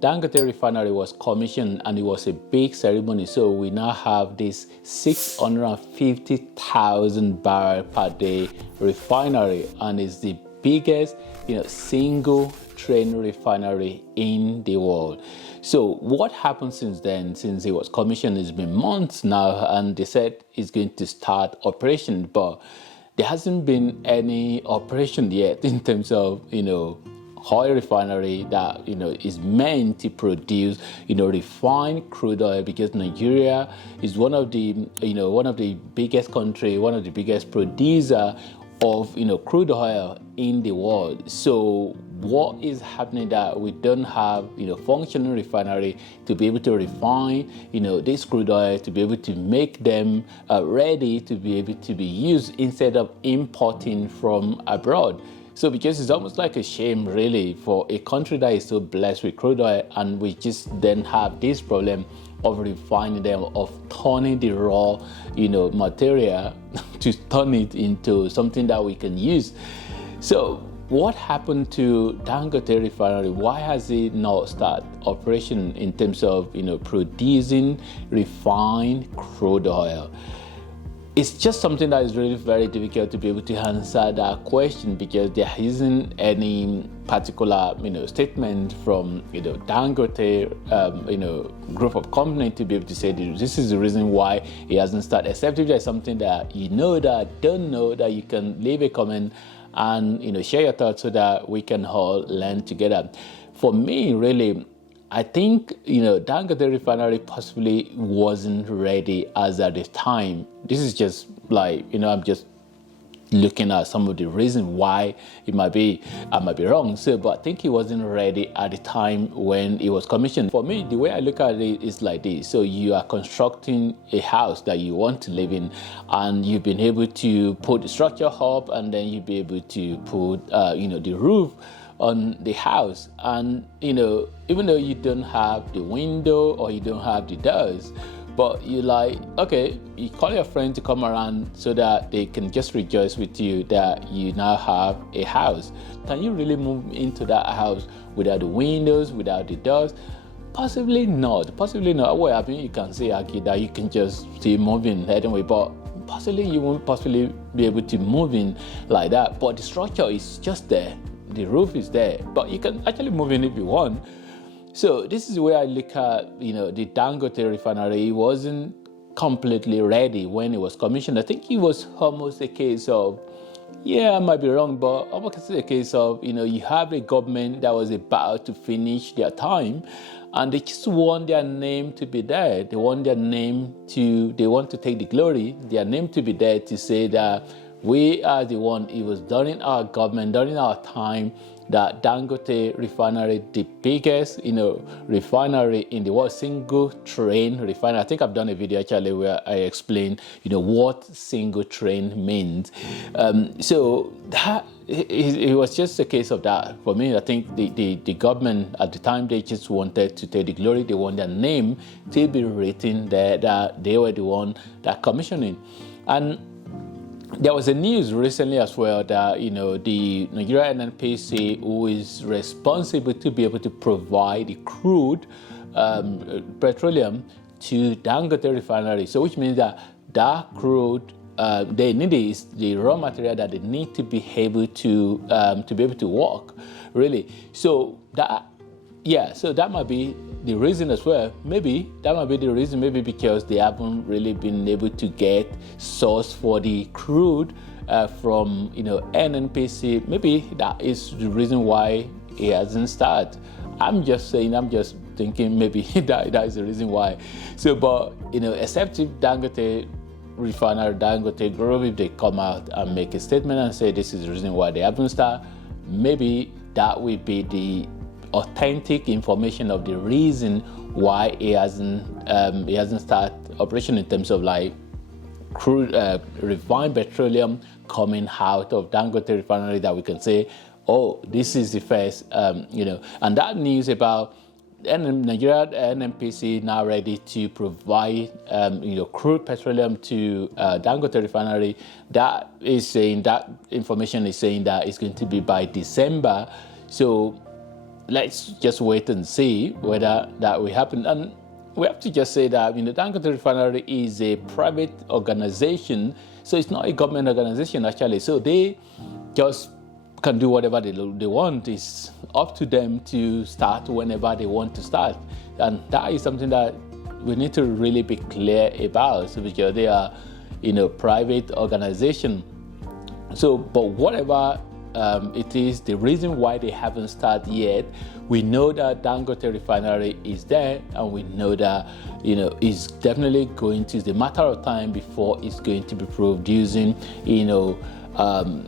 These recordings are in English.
Dangote Refinery was commissioned and it was a big ceremony. So we now have this 650,000 barrel per day refinery, and it's the biggest, single train refinery in the world. So what happened since then? Since it was commissioned, it's been months now, and they said it's going to start operation, but there hasn't been any operation yet in terms of, oil refinery that, is meant to produce, refined crude oil, because Nigeria is one of the biggest country, one of the biggest producer of, crude oil in the world. So what is happening that we don't have, functioning refinery to be able to refine, this crude oil, to be able to make them ready to be able to be used instead of importing from abroad. So because it's almost like a shame really for a country that is so blessed with crude oil, and we just then have this problem of refining them, of turning the raw, material to turn it into something that we can use. So what happened to Dangote Refinery? Why has it not started operation in terms of, producing refined crude oil? It's just something that is really very difficult to be able to answer that question, because there isn't any particular, statement from, Dangote, group of company to be able to say this is the reason why it hasn't started. Except if there's something that that don't know, that you can leave a comment and, share your thoughts so that we can all learn together. For me, really, I think, Dangote Refinery possibly wasn't ready as at the time. This is just like, I'm just looking at some of the reasons why it might be, I might be wrong. So, but I think it wasn't ready at the time when it was commissioned. For me, the way I look at it is like this. So you are constructing a house that you want to live in, and you've been able to put the structure up, and then you'll be able to put, the roof on the house. And even though you don't have the window or you don't have the doors, but you you call your friend to come around so that they can just rejoice with you that you now have a house. Can you really move into that house without the windows, without the doors? Possibly not. Well, I mean, you can say that you can just see moving anyway, but possibly you won't possibly be able to move in like that. But the structure is just there. The roof is there, but you can actually move in if you want. So this is where I look at, the Dangote Refinery. It wasn't completely ready when it was commissioned. I think it was almost a case of, I might be wrong, but almost a case of, you have a government that was about to finish their time, and they just want their name to be there. They want to take the glory, their name to be there, to say that we are the one. It was during our government, during our time, that Dangote Refinery, the biggest, refinery in the world, single train refinery. I think I've done a video actually where I explain, what single train means. So that it was just a case of that. For me, I think the government at the time, they just wanted to take the glory. They want their name to be written there, that they were the one that commissioning. And there was a news recently as well that, the Nigeria NNPC, who is responsible to be able to provide the crude petroleum to Dangote Refinery. So which means that crude, they need is the raw material that they need to be able to be able to work, really. So that might be the reason as well. Maybe that might be the reason, maybe because they haven't really been able to get source for the crude from NNPC. Maybe that is the reason why it hasn't started. I'm just thinking maybe that is the reason why. So, but except if Dangote Refinery, Dangote Group, if they come out and make a statement and say this is the reason why they haven't started, maybe that will be the authentic information of the reason why it hasn't started operation, in terms of like crude refined petroleum coming out of Dangote Refinery, that we can say, oh, this is the first, and that news about Nigeria NNPC now ready to provide, crude petroleum to Dangote Refinery. That information is saying that it's going to be by December. So let's just wait and see whether that will happen. And we have to just say that Dangote Refinery is a private organization, so it's not a government organization actually. So they just can do whatever they want. It's up to them to start whenever they want to start, and that is something that we need to really be clear about. So because they are, private organization. So, but whatever it is, the reason why they haven't started yet, we know that Dangote Refinery is there, and we know that it's definitely going to. It's a matter of time before it's going to be producing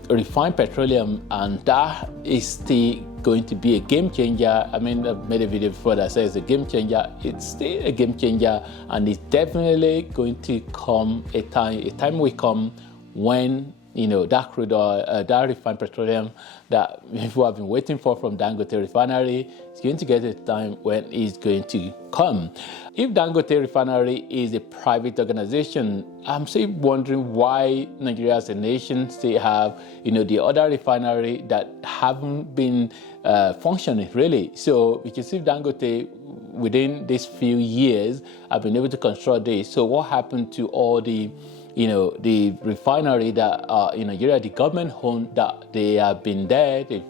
refined petroleum, and that is still going to be a game changer. I mean, I've made a video before that says it's a game changer. It's still a game changer, and it's definitely going to come a time will come when that crude oil, that refined petroleum that people have been waiting for from Dangote Refinery, is going to get a time when it's going to come. If Dangote Refinery is a private organization, I'm still wondering why Nigeria as a nation still have, the other refinery that haven't been functioning really. So because if Dangote within these few years have been able to construct this, so what happened to all the the refinery that in Nigeria, the government owned, that they have been there, they've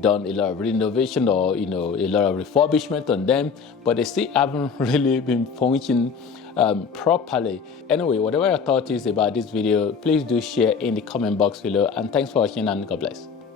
done a lot of renovation or a lot of refurbishment on them, but they still haven't really been functioning properly. Anyway, whatever your thought is about this video, please do share in the comment box below, and thanks for watching, and God bless.